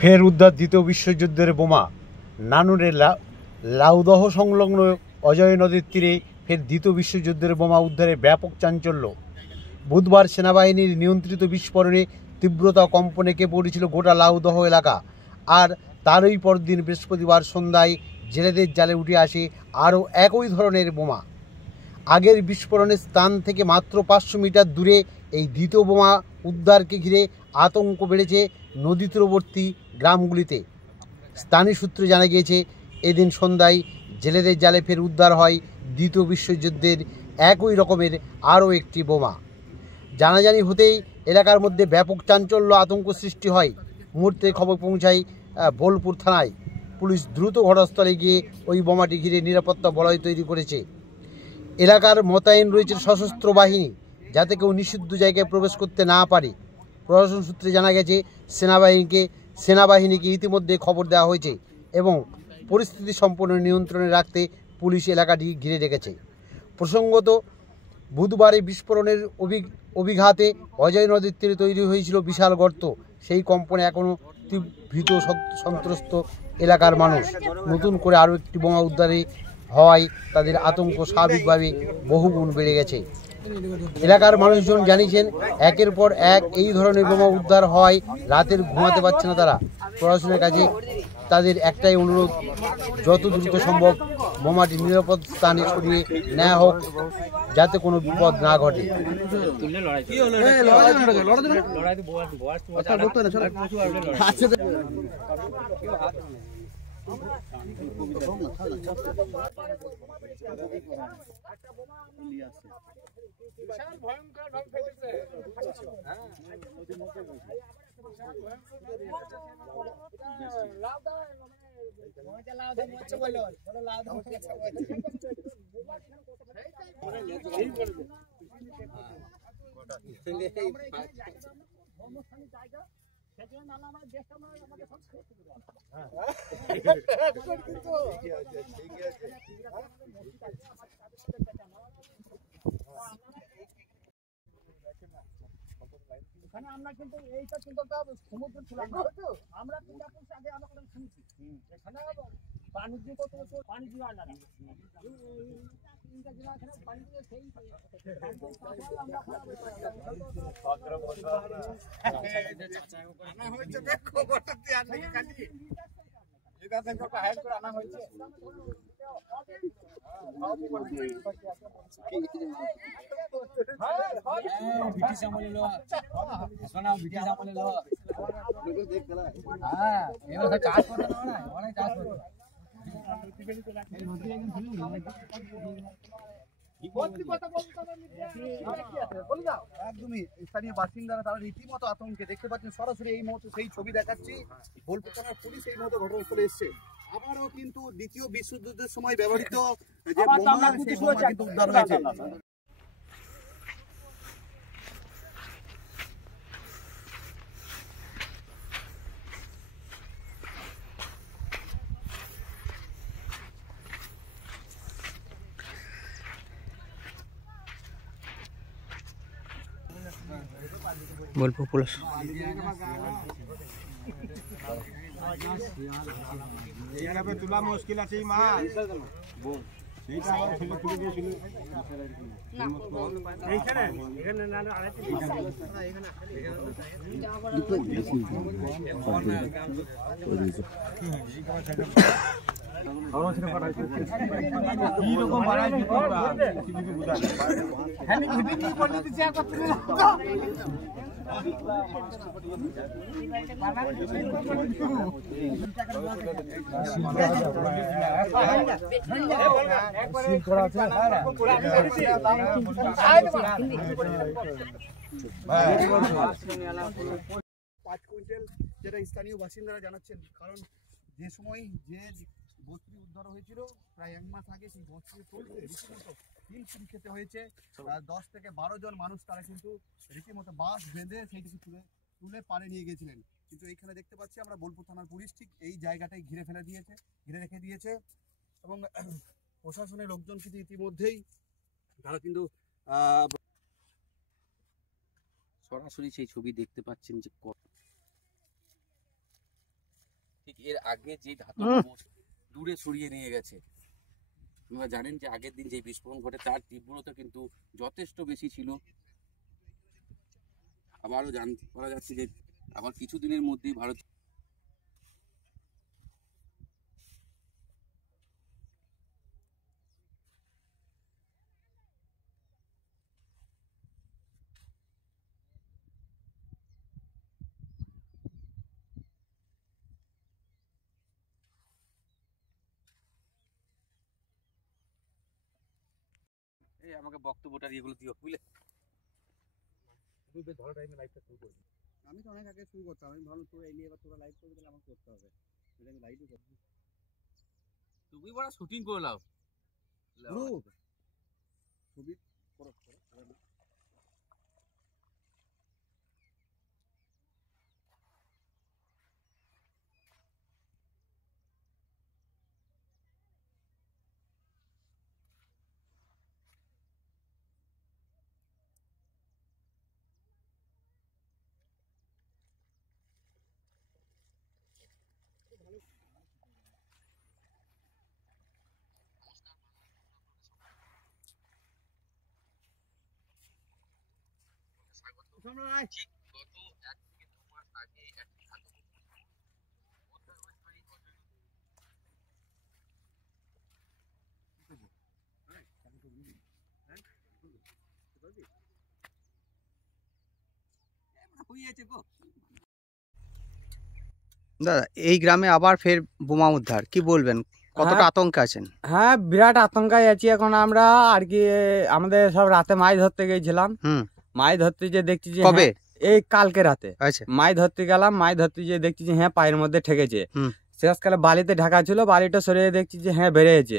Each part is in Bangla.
ফের উদ্ধার দ্বিতীয় বিশ্বযুদ্ধের বোমা। নানুরের লাউদহ সংলগ্ন অজয় নদীর তীরে ফের দ্বিতীয় বিশ্বযুদ্ধের বোমা উদ্ধারে ব্যাপক চাঞ্চল্য। বুধবার সেনাবাহিনীর নিয়ন্ত্রিত বিস্ফোরণে তীব্রতা কম্পনে কেঁপে উঠেছিল গোটা লাউদহ এলাকা। আর তারই পরদিন বৃহস্পতিবার সন্ধ্যায় জেলেদের জালে উঠে আসে আরও একই ধরনের বোমা। আগের বিস্ফোরণের স্থান থেকে মাত্র 500 মিটার দূরে এই দ্বিতীয় বোমা উদ্ধারকে ঘিরে আতঙ্ক বেড়েছে নদী তীরবর্তী গ্রামগুলিতে। স্থানীয় সূত্রে জানা গিয়েছে, এদিন সন্ধ্যায় জেলেদের জালে ফের উদ্ধার হয় দ্বিতীয় বিশ্বযুদ্ধের একই রকমের আরও একটি বোমা। জানাজানি হতেই এলাকার মধ্যে ব্যাপক চাঞ্চল্য, আতঙ্ক সৃষ্টি হয়। মুহূর্তে খবর পৌঁছায় বোলপুর থানায়। পুলিশ দ্রুত ঘটনাস্থলে গিয়ে ওই বোমাটি ঘিরে নিরাপত্তা বলয় তৈরি করেছে। এলাকার মোতায়েন রয়েছে সশস্ত্র বাহিনী, যাতে কেউ নিষিদ্ধ জায়গায় প্রবেশ করতে না পারে। প্রশাসন সূত্রে জানা গেছে, সেনাবাহিনীকে ইতিমধ্যে খবর দেওয়া হয়েছে এবং পরিস্থিতি সম্পূর্ণ নিয়ন্ত্রণে রাখতে পুলিশ এলাকাটি ঘিরে রেখেছে। প্রসঙ্গত, বুধবারে বিস্ফোরণের অভিঘাতে অজয় নদীর তীরে তৈরি হয়েছিল বিশাল গর্ত। সেই কম্পনে এখনও ভীত সন্ত্রস্ত এলাকার মানুষ। নতুন করে আরও একটি বোমা উদ্ধারে হওয়ায় তাদের আতঙ্ক স্বাভাবিকভাবে বহুগুণ বেড়ে গেছে। এলাকার মানুষজন জানিয়েছেন, একের পর এক এই ধরনের বোমা উদ্ধার হওয়ায় রাতের ঘুমাতে পারছে না তারা। প্রশাসনের কাছে তাদের একটাই অনুরোধ, যত দ্রুত সম্ভব বোমাটি নিরাপদ স্থানে সরিয়ে নেওয়া হোক, যাতে কোনো বিপদ না ঘটে। আমরা কিন্তু এইটা কিন্তু সমুদ্র ছিলাম না, আমরা কিন্তু আগে আমরা শুনছি এখানে বাণিজ্য কত বাণিজ্য আনা না ব্রিটিশ আমলে লো শোনা ব্রিটিশ আমলে লো হ্যাঁ এবার চাষ করতে না অনেক চাষ করতে একদমই স্থানীয় বাসিন্দারা তারা রীতিমতো আতঙ্কে। দেখতে পাচ্ছেন সরাসরি এই মুহূর্তে সেই ছবি দেখাচ্ছি। বোলপুর থানার পুলিশ এই মুহূর্তে ঘটনাস্থলে এসছে। আবারও কিন্তু দ্বিতীয় বিশ্বযুদ্ধের সময় ব্যবহৃত যে বোমা সেই বোমা কিন্তু উদ্ধার হয়েছে। बोलपुर पुलिस तुला मुश्किल আছে মাল সেইটা আবার ছেলে তুলে দিয়েছিল এইখানে এখানে না আড়াইতে এখানে যেটা স্থানীয় বাসিন্দারা জানাচ্ছেন, কারণ যে সময় যে বস্তি উদ্ধার হয়েছিল প্রায় 1 মাস আগে, সেই বস্তি চলছে রীতিমতো হিমশিম খেতে হয়েছে। 10 থেকে 12 জন মানুষ তারা কিন্তু রীতিমতো বাঁশ বেঁধে সেইটিকে তুলে পাড়ে নিয়ে গেছিলেন। কিন্তু এইখানে দেখতে পাচ্ছি আমরা বোলপুর থানার পুলিশ ঠিক এই জায়গাটাই ঘিরে রেখে দিয়েছে এবং প্রশাসনের লোকজন কিন্তু ইতিমধ্যেই তারা কিন্তু সরাসরি সেই ছবি দেখতে পাচ্ছেন যে এর আগে যে ধাতব বোম দূরে সরিয়ে নিয়ে গেছে। আপনারা জানেন যে আগের দিন যে বিস্ফোরণ ঘটে তার তীব্রতা কিন্তু যথেষ্ট বেশি ছিল। আবারও জানতে পারা যাচ্ছে যে আবার কিছুদিনের মধ্যেই ভারত আমাকে বক্তব্যটা এগুলো দিও, বুঝলে? আমি তো অনেক আগে শুরু করতাম, আমি ভাবলাম তোরা এই নিয়ে এবার তোরা লাইভ করবি, তাহলে আমাকে করতে হবে, আমি লাইভই করবো। তুমি বড় শুটিং করে নাও, ছবি দাদা, এই গ্রামে আবার ফের বোমা উদ্ধার, কি বলবেন? কতটা আতঙ্কে আছেন? হ্যাঁ, বিরাট আতঙ্কায় আছি এখন আমরা। আর কি আমাদের সব রাতে মাছ ধরতে গেছিলাম। মাছ ধরতে যে দেখছি যে কবে? এই কালকে রাতে আচ্ছা, মাছ ধরতে গেলাম। মাছ ধরতে যে দেখছি যে হ্যাঁ পায়ের মধ্যে ঠেকেছে। শেষকালে বালিতে ঢাকা ছিল, বালিটা সরিয়ে দেখছি যে হ্যাঁ বেরিয়েছে।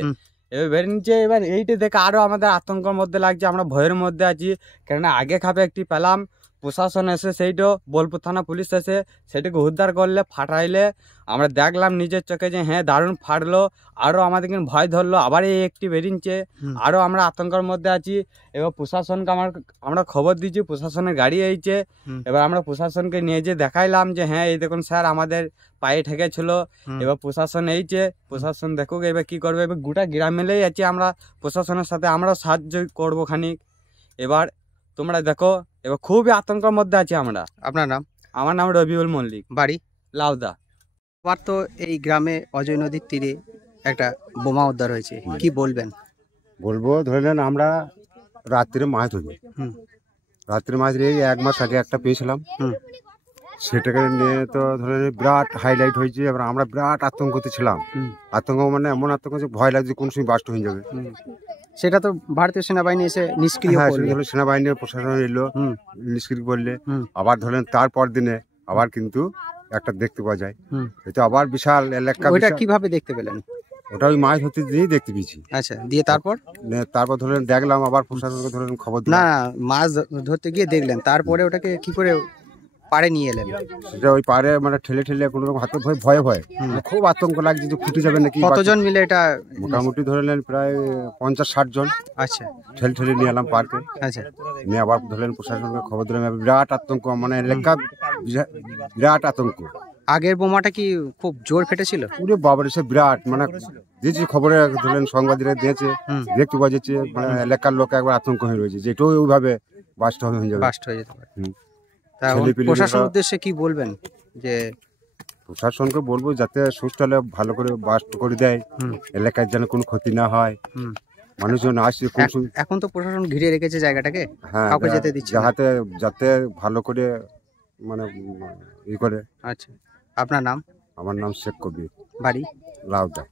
এবার বেরিয়ে নিচ্ছে। এবার এইটা দেখে আরো আমাদের আতঙ্কের মধ্যে লাগছে, আমরা ভয়ের মধ্যে আছি। কেননা আগে খাপে একটি পেলাম, প্রশাসন এসে সেইটা বোলপুর থানা পুলিশ এসে সেটাকে উদ্ধার করলে, ফাটাইলে আমরা দেখলাম নিজের চোখে যে হ্যাঁ দারুণ ফাটলো। আরো আমাদের কিন্তু ভয় ধরলো, আবার এই একটি বেরিয়েছে। আরো আমরা আতঙ্কের মধ্যে আছি। এবার প্রশাসনকে আমরা খবর দিচ্ছি, প্রশাসনের গাড়ি এইছে। এবার আমরা প্রশাসনকে নিয়ে যে দেখাইলাম যে হ্যাঁ এই দেখুন স্যার আমাদের পায়ে ঠেকেছিল। এবার প্রশাসন এইছে, প্রশাসন দেখুক এবার কি করবে। এবার গোটা গ্রাম মিলেই আছি আমরা প্রশাসনের সাথে, আমরা সাহায্য করবো খানিক। এবার তোমরা দেখো, এবার খুবই আতঙ্কের মধ্যে আছি আমরা। আপনার নাম? আমার নাম রবিউল মল্লিক, বাড়ি? লাউদা। আবার তো এই গ্রামে অজয় নদীর তীরে একটা বোমা উদ্ধার হয়েছে, কি বলবেন? বলবো, ধরে নেন আমরা রাত্রে মাছ ধরি। রাত্রে মাছ ধরে 1 মাস আগে একটা পেয়েছিলাম। সেটাকে নিয়ে তো ধরে বিরাট হাইলাইট হয়েছে। এবার আমরা বিরাট আতঙ্কতে ছিলাম। আতঙ্ক মানে এমন আতঙ্ক যে ভয় লাগছে কোন সময় বাস্ট হয়ে যাবে। সেটা তো ভারতীয় সেনাবাহিনী এসে নিষ্ক্রিয় করলো। সেনাবাহিনীর প্রশাসন এলো, নিষ্ক্রিয় করলে। আবার ধরেন তারপর দিনে আবার কিন্তু একটা দেখতে পাওয়া যায়। এটা আবার বিশাল এলাকা। ওইটা কিভাবে দেখতে পেলেন? ওটা ওই মাছ ধরতে দিয়েই দেখতে পেয়েছি। আচ্ছা, দিয়ে তারপর ধরেন দেখলাম, আবার প্রশাসনকে ধরেন খবর না, মাছ ধরতে গিয়ে দেখলেন, তারপরে ওটাকে কি করে পাড়ে নিয়ে এলেন? সেটা ওই পাড়ে মানে ঠেলে ঠেলে কোনো রকম হাতে ভয়ে ভয়ে খুব আতঙ্ক লাগছে যে ফুটে যাবে নাকি। কতজন মিলে এটা? মোটামুটি ধরে নেন প্রায় 50-60 জন। আচ্ছা, ঠেলে ঠেলে নিয়ে এলাম পার্কে। আচ্ছা, নিয়ে আবার ধরলেন প্রশাসনকে খবর দিলাম। বিরাট আতঙ্ক, মানে এলাকা বিরাট আতঙ্ক। আগের বোমাটা কি খুব জোর ফেটেছিল? পুরো বাবার এসে বিরাট মানে দিয়েছি খবরে, ধরলেন সাংবাদিকরা দিয়েছে, দেখতে পাওয়া যাচ্ছে। মানে এলাকার লোক একবার আতঙ্ক হয়ে রয়েছে যে এটাও ওইভাবে বাস্ট হয়ে যাবে, বাস্ট হয়ে যেতে পারে। প্রশাসন উদ্দেশ্যে কি বলবেন? যে প্রশাসনকে বলবো যাতে সুস্থ হলে ভালো করে বাস্ট করে দেয়, এলাকার যেন কোনো ক্ষতি না হয়, মানুষজন আসছে। এখন তো প্রশাসন ঘিরে রেখেছে জায়গাটাকে, হ্যাঁ, কাউকে যেতে দিচ্ছে না। যাতে ভালো করে মানে ই করে। আচ্ছা, আপনার নাম? আমার নাম শেখ কবির, বাড়ি? লাউদা।